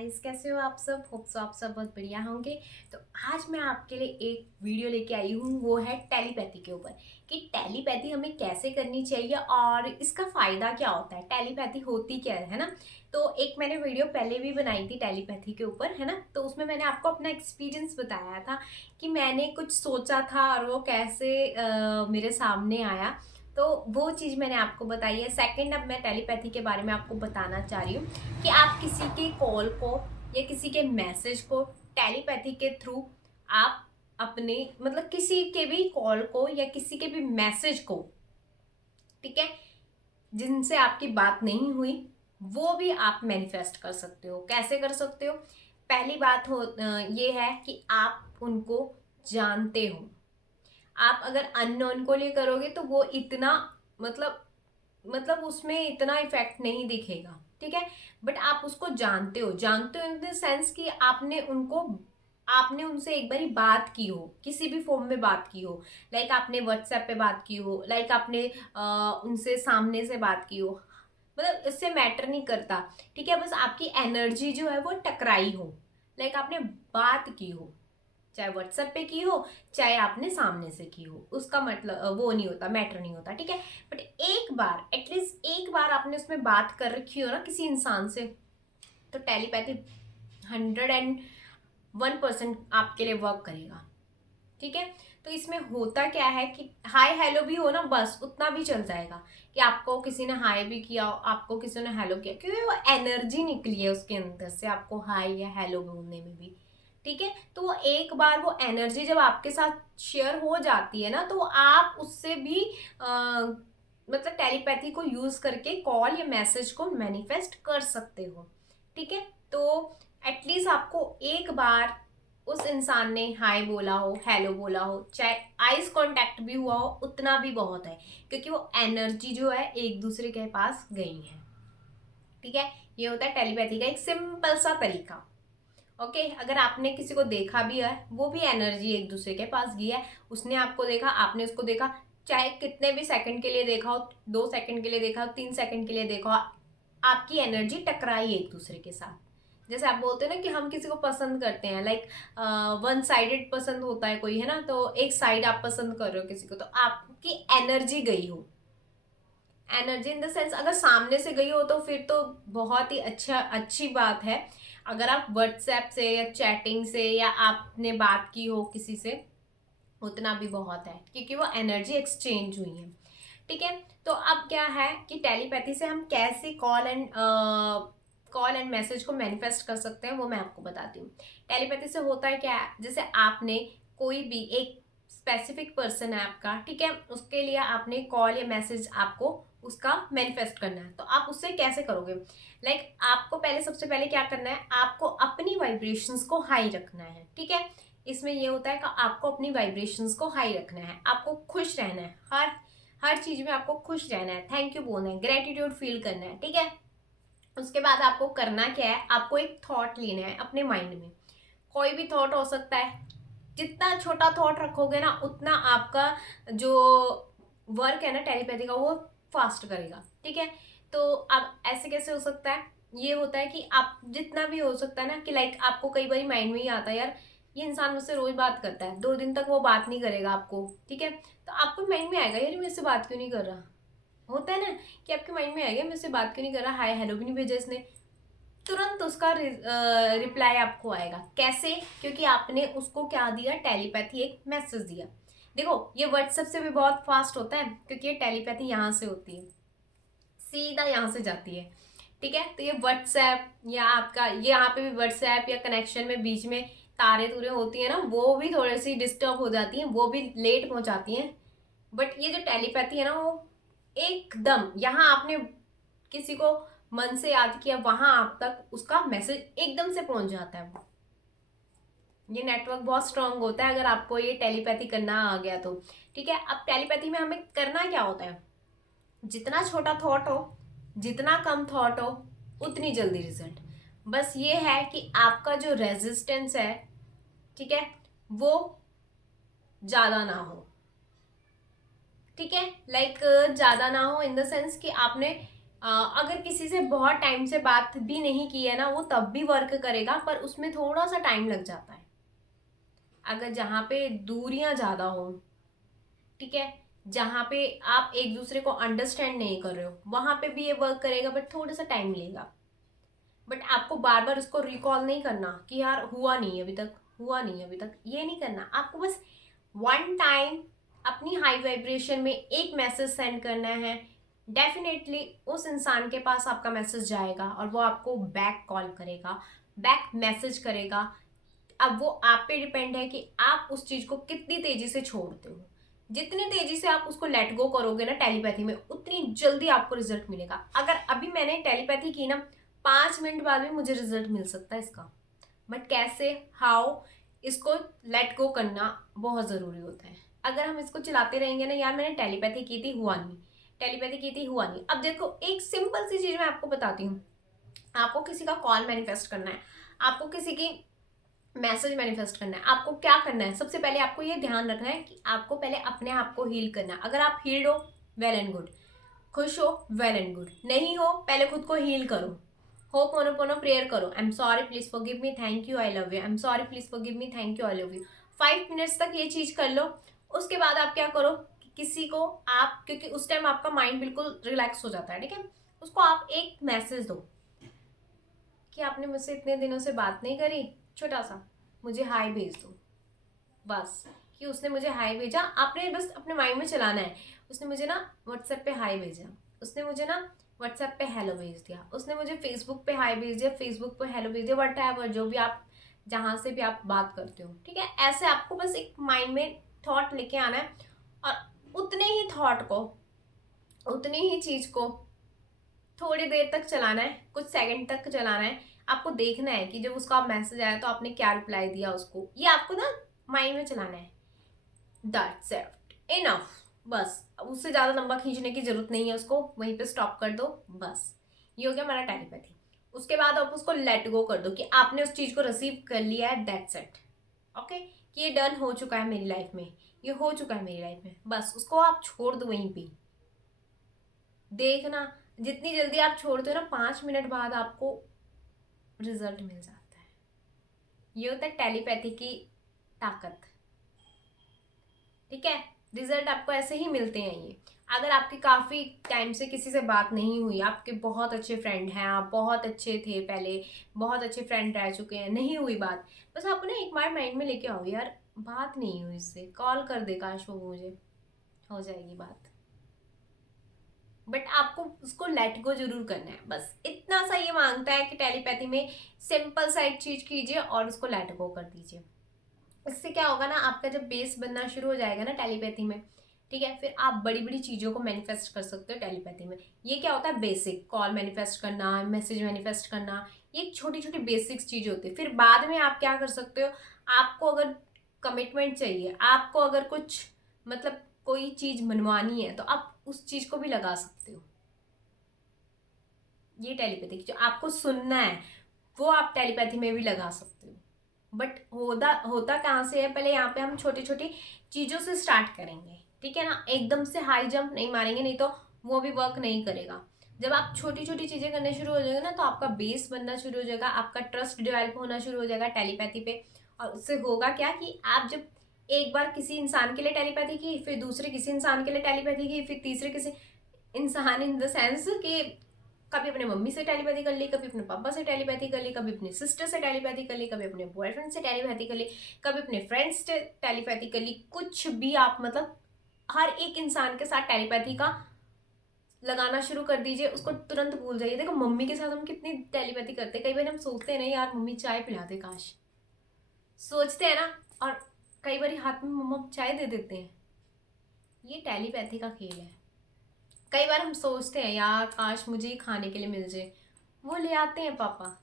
Guys, कैसे हो आप सब। होप सो आप सब बहुत बढ़िया होंगे। तो आज मैं आपके लिए एक वीडियो लेके आई हूँ, वो है टेलीपैथी के ऊपर कि टेलीपैथी हमें कैसे करनी चाहिए और इसका फ़ायदा क्या होता है, टेलीपैथी होती क्या है ना। तो एक मैंने वीडियो पहले भी बनाई थी टेलीपैथी के ऊपर, है ना। तो उसमें मैंने आपको अपना एक्सपीरियंस बताया था कि मैंने कुछ सोचा था और वो कैसे मेरे सामने आया। तो वो चीज़ मैंने आपको बताई है। सेकंड, अब मैं टेलीपैथी के बारे में आपको बताना चाह रही हूँ कि आप किसी के कॉल को या किसी के मैसेज को टेलीपैथी के थ्रू आप अपने मतलब किसी के भी कॉल को या किसी के भी मैसेज को, ठीक है, जिनसे आपकी बात नहीं हुई, वो भी आप मैनिफेस्ट कर सकते हो। कैसे कर सकते हो? पहली बात ये है कि आप उनको जानते हो। आप अगर अननोन को लिए करोगे तो वो इतना मतलब उसमें इतना इफेक्ट नहीं दिखेगा, ठीक है। बट आप उसको जानते हो इन द सेंस कि आपने उनसे एक बारी बात की हो, किसी भी फॉर्म में बात की हो। लाइक आपने व्हाट्सएप पे बात की हो, लाइक आपने उनसे सामने से बात की हो। मतलब इससे मैटर नहीं करता, ठीक है। बस आपकी एनर्जी जो है वो टकराई हो, लाइक आपने बात की हो, चाहे व्हाट्सएप पे की हो, चाहे आपने सामने से की हो, उसका मतलब वो नहीं होता, मैटर नहीं होता, ठीक है। बट एक बार, एटलीस्ट एक बार आपने उसमें बात कर रखी हो ना किसी इंसान से, तो टेलीपैथी 101% आपके लिए वर्क करेगा, ठीक है। तो इसमें होता क्या है कि हाय हेलो भी हो ना, बस उतना भी चल जाएगा कि आपको किसी ने हाय भी किया, आपको किसी ने हेलो किया, क्योंकि वो एनर्जी निकली है उसके अंदर से आपको हाय या हेलो बोलने में भी, ठीक है। तो वो एक बार वो एनर्जी जब आपके साथ शेयर हो जाती है ना, तो आप उससे भी मतलब टेलीपैथी को यूज करके कॉल या मैसेज को मैनिफेस्ट कर सकते हो, ठीक है। तो एटलीस्ट आपको एक बार उस इंसान ने हाय बोला हो, हेलो बोला हो, चाहे आइज कांटेक्ट भी हुआ हो, उतना भी बहुत है, क्योंकि वो एनर्जी जो है एक दूसरे के पास गई है, ठीक है। ये होता है टेलीपैथी का एक सिंपल सा तरीका। ओके, अगर आपने किसी को देखा भी है, वो भी एनर्जी एक दूसरे के पास गई है। उसने आपको देखा, आपने उसको देखा, चाहे कितने भी सेकंड के लिए देखा हो, 2 सेकंड के लिए देखा हो, 3 सेकंड के लिए देखा हो, आपकी एनर्जी टकराई एक दूसरे के साथ। जैसे आप बोलते हैं ना कि हम किसी को पसंद करते हैं, लाइक वन साइडेड पसंद होता है कोई, है ना। तो एक साइड आप पसंद कर रहे हो किसी को, तो आपकी एनर्जी गई हो। एनर्जी इन द सेंस, अगर सामने से गई हो तो फिर तो बहुत ही अच्छी बात है। अगर आप व्हाट्सएप से या चैटिंग से या आपने बात की हो किसी से, उतना भी बहुत है, क्योंकि वो एनर्जी एक्सचेंज हुई है, ठीक है। तो अब क्या है कि टेलीपैथी से हम कैसे कॉल एंड मैसेज को मैनिफेस्ट कर सकते हैं, वो मैं आपको बताती हूँ। टेलीपैथी से होता है क्या है, जैसे आपने कोई भी एक स्पेसिफिक पर्सन है आपका, ठीक है, उसके लिए आपने कॉल या मैसेज आपको उसका मैनिफेस्ट करना है, तो आप उससे कैसे करोगे। लाइक आपको पहले, सबसे पहले क्या करना है, आपको अपनी वाइब्रेशंस को हाई रखना है, ठीक है। इसमें ये होता है कि आपको अपनी वाइब्रेशंस को हाई रखना है, आपको खुश रहना है, हर हर चीज में आपको खुश रहना है, थैंक यू बोलना है, ग्रेटिट्यूड फील करना है, ठीक है। उसके बाद आपको करना क्या है, आपको एक थॉट लेना है अपने माइंड में। कोई भी थॉट हो सकता है, जितना छोटा थॉट रखोगे ना, उतना आपका जो वर्क है ना टेलीपैथी का, वो फास्ट करेगा, ठीक है। तो अब ऐसे कैसे हो सकता है, ये होता है कि आप जितना भी हो सकता है ना, कि लाइक आपको कई बार माइंड में ही आता है, यार ये इंसान मुझसे रोज बात करता है, 2 दिन तक वो बात नहीं करेगा आपको, ठीक है। तो आपको माइंड में आएगा, यार मुझसे बात क्यों नहीं कर रहा। होता है ना कि आपके माइंड में आएगा, मुझसे बात क्यों नहीं कर रहा, हाय हेलो भी नहीं भेजा इसने। तुरंत उसका रिप्लाई आपको आएगा। कैसे? क्योंकि आपने उसको क्या दिया, टेलीपैथी एक मैसेज दिया। देखो, ये व्हाट्सएप से भी बहुत फास्ट होता है, क्योंकि ये टेलीपैथी यहाँ से होती है, सीधा यहाँ से जाती है, ठीक है। तो ये व्हाट्सएप या आपका ये यहाँ पे भी व्हाट्सएप या कनेक्शन में बीच में तारे तुरे होती है ना, वो भी थोड़ी सी डिस्टर्ब हो जाती हैं, वो भी लेट पहुंचाती हैं। बट ये जो टेलीपैथी है ना, वो एकदम यहाँ आपने किसी को मन से याद किया, वहां आप तक उसका मैसेज एकदम से पहुंच जाता है। ये नेटवर्क बहुत स्ट्रांग होता है, अगर आपको ये टेलीपैथी करना आ गया तो, ठीक है। अब टेलीपैथी में हमें करना क्या होता है, जितना छोटा थॉट हो, जितना कम थॉट हो, उतनी जल्दी रिजल्ट। बस ये है कि आपका जो रेजिस्टेंस है, ठीक है, वो ज्यादा ना हो, ठीक है। लाइक ज्यादा ना हो इन द सेंस कि आपने अगर किसी से बहुत टाइम से बात भी नहीं की है ना, वो तब भी वर्क करेगा, पर उसमें थोड़ा सा टाइम लग जाता है। अगर जहाँ पे दूरियां ज़्यादा हो, ठीक है, जहाँ पे आप एक दूसरे को अंडरस्टैंड नहीं कर रहे हो, वहाँ पे भी ये वर्क करेगा, बट थोड़ा सा टाइम लेगा। बट आपको बार बार उसको रिकॉल नहीं करना कि यार हुआ नहीं अभी तक, हुआ नहीं अभी तक, ये नहीं करना। आपको बस वन टाइम अपनी हाई वाइब्रेशन में एक मैसेज सेंड करना है। डेफिनेटली उस इंसान के पास आपका मैसेज जाएगा और वो आपको बैक कॉल करेगा, बैक मैसेज करेगा। अब वो आप पे डिपेंड है कि आप उस चीज को कितनी तेजी से छोड़ते हो। जितनी तेजी से आप उसको लेट गो करोगे ना टेलीपैथी में, उतनी जल्दी आपको रिजल्ट मिलेगा। अगर अभी मैंने टेलीपैथी की ना, 5 मिनट बाद भी मुझे रिजल्ट मिल सकता है इसका। बट कैसे, हाउ, इसको लेट गो करना बहुत ज़रूरी होता है। अगर हम इसको चलाते रहेंगे ना, यार मैंने टेलीपैथी की थी हुआ नहीं, टेलीपैथी की थी हुआ नहीं। अब देखो एक सिंपल सी चीज़ मैं आपको बताती हूँ। आपको किसी का कॉल मैनिफेस्ट करना है, आपको किसी की मैसेज मैनिफेस्ट करना है, आपको क्या करना है? सबसे पहले आपको ये ध्यान रखना है कि आपको पहले अपने आप को हील करना है। अगर आप हील्ड हो, वेल एंड गुड। खुश हो, वेल एंड गुड। नहीं हो, पहले खुद को हील करो। होप मोनोपोनो प्रेयर करो, I am sorry please forgive me, thank you, I love you, I am sorry please forgive me, thank you, I love you. 5 minutes तक ये चीज कर लो। उसके बाद आप क्या करो कि किसी को आप, क्योंकि उस टाइम आपका माइंड बिल्कुल रिलैक्स हो जाता है, ठीक है, उसको आप एक मैसेज दो कि आपने मुझसे इतने दिनों से बात नहीं करी, छोटा सा, मुझे हाय भेज दो। बस, कि उसने मुझे हाय भेजा, आपने बस अपने माइंड में चलाना है। उसने मुझे ना व्हाट्सएप पे हाय भेजा, उसने मुझे ना व्हाट्सएप पे हेलो भेज दिया, उसने मुझे फेसबुक पे हाय भेज दिया, फेसबुक पे हेलो भेज दिया, वट एवर, जो भी आप, जहाँ से भी आप बात करते हो, ठीक है। ऐसे आपको बस एक माइंड में थॉट लेके आना है, और उतने ही थॉट को, उतनी ही चीज को थोड़ी देर तक चलाना है, कुछ सेकंड तक चलाना है। आपको देखना है कि जब उसका मैसेज आया तो आपने क्या रिप्लाई दिया उसको, ये आपको ना माइंड में चलाना है। That's it, enough. बस उससे ज्यादा लंबा खींचने की जरूरत नहीं है, उसको वहीं पे स्टॉप कर दो। बस ये हो गया हमारा टेलीपैथी। उसके बाद आप उसको लेट गो कर दो कि आपने उस चीज को रिसीव कर लिया है, दैट्स इट। ओके, कि ये डन हो चुका है मेरी लाइफ में, ये हो चुका है मेरी लाइफ में, बस उसको आप छोड़ दो वहीं पे। देखना, जितनी जल्दी आप छोड़ते हो ना, 5 मिनट बाद आपको रिजल्ट मिल जाता है। ये होता है टेलीपैथी की ताकत, ठीक है। रिजल्ट आपको ऐसे ही मिलते हैं ये। अगर आपकी काफ़ी टाइम से किसी से बात नहीं हुई, आपके बहुत अच्छे फ्रेंड हैं, आप बहुत अच्छे थे पहले, बहुत अच्छे फ्रेंड रह चुके हैं, नहीं हुई बात, बस आप ना एक बार माइंड में लेके आओ, यार बात नहीं हुई इससे, कॉल कर दे काश वो मुझे, हो जाएगी बात। बट आपको उसको लेट गो जरूर करना है, बस इतना सा ये मांगता है कि टेलीपैथी में सिंपल सा एक चीज कीजिए और उसको लेट गो कर दीजिए। इससे क्या होगा ना, आपका जब बेस बनना शुरू हो जाएगा ना टेलीपैथी में, ठीक है, फिर आप बड़ी बड़ी चीज़ों को मैनिफेस्ट कर सकते हो टेलीपैथी में। ये क्या होता है, बेसिक कॉल मैनिफेस्ट करना, मैसेज मैनिफेस्ट करना, ये छोटी छोटी बेसिक्स चीज़ें होती है। फिर बाद में आप क्या कर सकते हो, आपको अगर कमिटमेंट चाहिए, आपको अगर कुछ मतलब कोई चीज़ मनवानी है, तो आप उस चीज़ को भी लगा सकते हो। ये टेलीपैथी जो आपको सुनना है, वो आप टेलीपैथी में भी लगा सकते हो। बट होता होता कहाँ से है, पहले यहाँ पे हम छोटी छोटी चीज़ों से स्टार्ट करेंगे, ठीक है ना, एकदम से हाई जंप नहीं मारेंगे, नहीं तो वो भी वर्क नहीं करेगा। जब आप छोटी छोटी चीज़ें करने शुरू हो जाएंगे ना, तो आपका बेस बनना शुरू हो जाएगा, आपका ट्रस्ट डेवलप होना शुरू हो जाएगा टेलीपैथी पे। और उससे होगा क्या कि आप जब एक बार किसी इंसान के लिए टेलीपैथी की, फिर दूसरे किसी इंसान के लिए टेलीपैथी की, फिर तीसरे किसी इंसान, इन द सेंस कि कभी अपने मम्मी से टेलीपैथी कर ली, कभी अपने पापा से टेलीपैथी कर ली, कभी अपनी सिस्टर से टेलीपैथी कर ली, कभी अपने बॉयफ्रेंड से टेलीपैथी कर ली, कभी अपने फ्रेंड्स से टेलीपैथी कर ली, कुछ भी आप मतलब हर एक इंसान के साथ टेलीपैथी का लगाना शुरू कर दीजिए, उसको तुरंत भूल जाइए। देखो मम्मी के साथ हम कितनी टेलीपैथी करते हैं, कई बार हम सोचते हैं ना, यार मम्मी चाय पिला दे काश, सोचते हैं ना, और कई बार हाथ में मम्मा चाय दे देते हैं। ये टेलीपैथी का खेल है। कई बार हम सोचते हैं यार काश मुझे ये खाने के लिए मिल जाए, वो ले आते हैं पापा।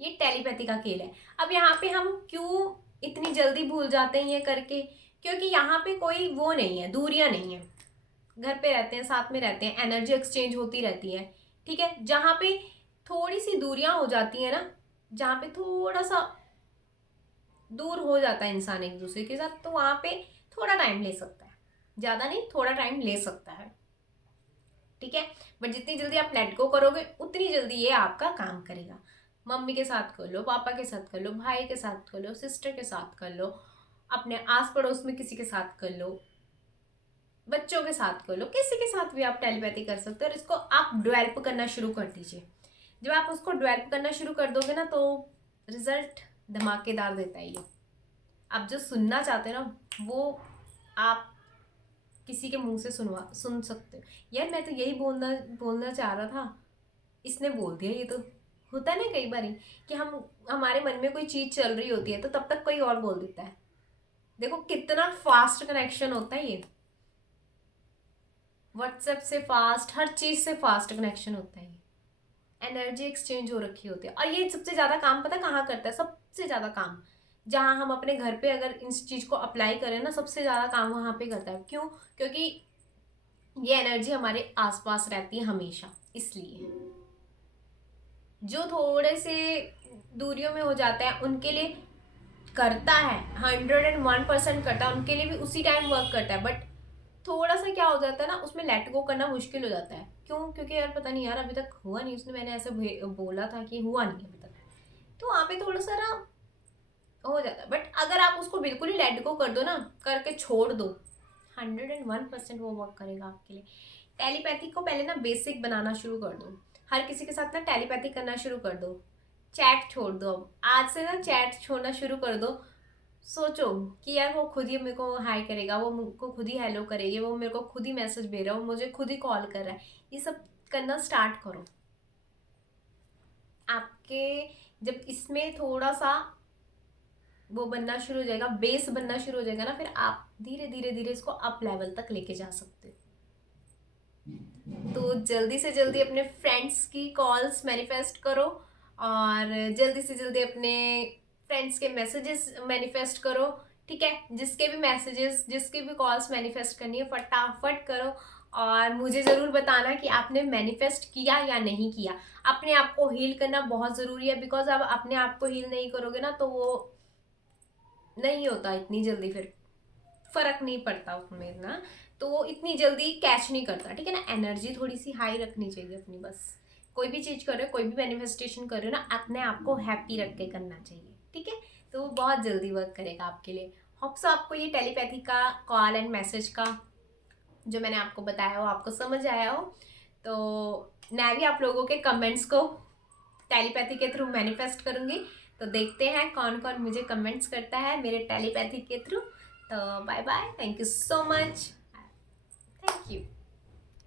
ये टेलीपैथी का खेल है। अब यहाँ पे हम क्यों इतनी जल्दी भूल जाते हैं ये करके, क्योंकि यहाँ पे कोई वो नहीं है, दूरियां नहीं है, घर पे रहते हैं, साथ में रहते हैं, एनर्जी एक्सचेंज होती रहती है, ठीक है। जहाँ पे थोड़ी सी दूरियां हो जाती है ना, जहाँ पे थोड़ा सा दूर हो जाता है इंसान एक दूसरे के साथ, तो वहाँ पे थोड़ा टाइम ले सकता है, ज़्यादा नहीं, थोड़ा टाइम ले सकता है, ठीक है। बट जितनी जल्दी आप लेट गो करोगे उतनी जल्दी ये आपका काम करेगा। मम्मी के साथ कर लो, पापा के साथ कर लो, भाई के साथ कर लो, सिस्टर के साथ कर लो, अपने आस पड़ोस में किसी के साथ कर लो, बच्चों के साथ कर लो, किसी के साथ भी आप टेलीपैथी कर सकते हो। और इसको आप डेवलप करना शुरू कर दीजिए। जब आप उसको डेवलप करना शुरू कर दोगे ना, तो रिजल्ट धमाकेदार देता है ये। आप जो सुनना चाहते हो ना, वो आप किसी के मुंह से सुन सकते हो। यार मैं तो यही बोलना बोलना चाह रहा था, इसने बोल दिया। ये तो होता है ना कई बार कि हम हमारे मन में कोई चीज चल रही होती है तो तब तक कोई और बोल देता है। देखो कितना फास्ट कनेक्शन होता है ये, व्हाट्सएप से फास्ट, हर चीज से फास्ट कनेक्शन होता है। एनर्जी एक्सचेंज हो रखी होती है। और ये सबसे ज्यादा काम पता कहाँ करता है? सबसे ज्यादा काम जहाँ हम अपने घर पे अगर इस चीज को अप्लाई करें ना, सबसे ज्यादा काम वहां पे करता है। क्यों? क्योंकि ये एनर्जी हमारे आसपास रहती है हमेशा। इसलिए जो थोड़े से दूरियों में हो जाता है उनके लिए करता है, 101% करता है, उनके लिए भी उसी टाइम वर्क करता है। बट थोड़ा सा क्या हो जाता है ना, उसमें लेट गो करना मुश्किल हो जाता है। क्यों? क्योंकि यार पता नहीं यार, अभी तक हुआ नहीं, उसने मैंने ऐसे बोला था कि हुआ नहीं अभी तक, तो वहाँ पे थोड़ा सा ना हो जाता है। बट अगर आप उसको बिल्कुल ही लेट गो कर दो ना, करके छोड़ दो, 101% वो वर्क करेगा आपके लिए। टेलीपैथी को पहले ना बेसिक बनाना शुरू कर दो। हर किसी के साथ ना टेलीपैथी करना शुरू कर दो। चैट छोड़ दो। अब आज से ना चैट छोड़ना शुरू कर दो। सोचो कि यार वो खुद ही मेरे को हाई करेगा, वो मुझको खुद ही हेलो करेगी, वो मेरे को खुद ही मैसेज भेज रहा है, वो मुझे खुद ही कॉल कर रहा है। ये सब करना स्टार्ट करो। आपके जब इसमें थोड़ा सा वो बनना शुरू हो जाएगा, बेस बनना शुरू हो जाएगा ना, फिर आप धीरे धीरे धीरे इसको अप लेवल तक लेके जा सकते हो। तो जल्दी से जल्दी अपने फ्रेंड्स की कॉल्स मैनिफेस्ट करो, और जल्दी से जल्दी अपने फ्रेंड्स के मैसेजेस मैनिफेस्ट करो। ठीक है, जिसके भी मैसेजेस, जिसकी भी कॉल्स मैनिफेस्ट करनी है फटाफट करो। और मुझे ज़रूर बताना कि आपने मैनिफेस्ट किया या नहीं किया। अपने आप को हील करना बहुत ज़रूरी है, बिकॉज आप अपने आप को हील नहीं करोगे ना, तो वो नहीं होता इतनी जल्दी, फिर फर्क नहीं पड़ता उसमें ना, तो वो इतनी जल्दी कैच नहीं करता। ठीक है ना, एनर्जी थोड़ी सी हाई रखनी चाहिए अपनी। बस कोई भी चीज़ कर रहे हो, कोई भी मैनिफेस्टेशन कर रहे हो ना, अपने आप को हैप्पी रख के करना चाहिए। ठीक है, तो वो बहुत जल्दी वर्क करेगा आपके लिए। होप्स आपको ये टेलीपैथी का कॉल एंड मैसेज का जो मैंने आपको बताया हो आपको समझ आया हो। तो मैं भी आप लोगों के कमेंट्स को टेलीपैथी के थ्रू मैनिफेस्ट करूंगी। तो देखते हैं कौन कौन मुझे कमेंट्स करता है मेरे टेलीपैथी के थ्रू। तो bye bye, thank you so much, thank you.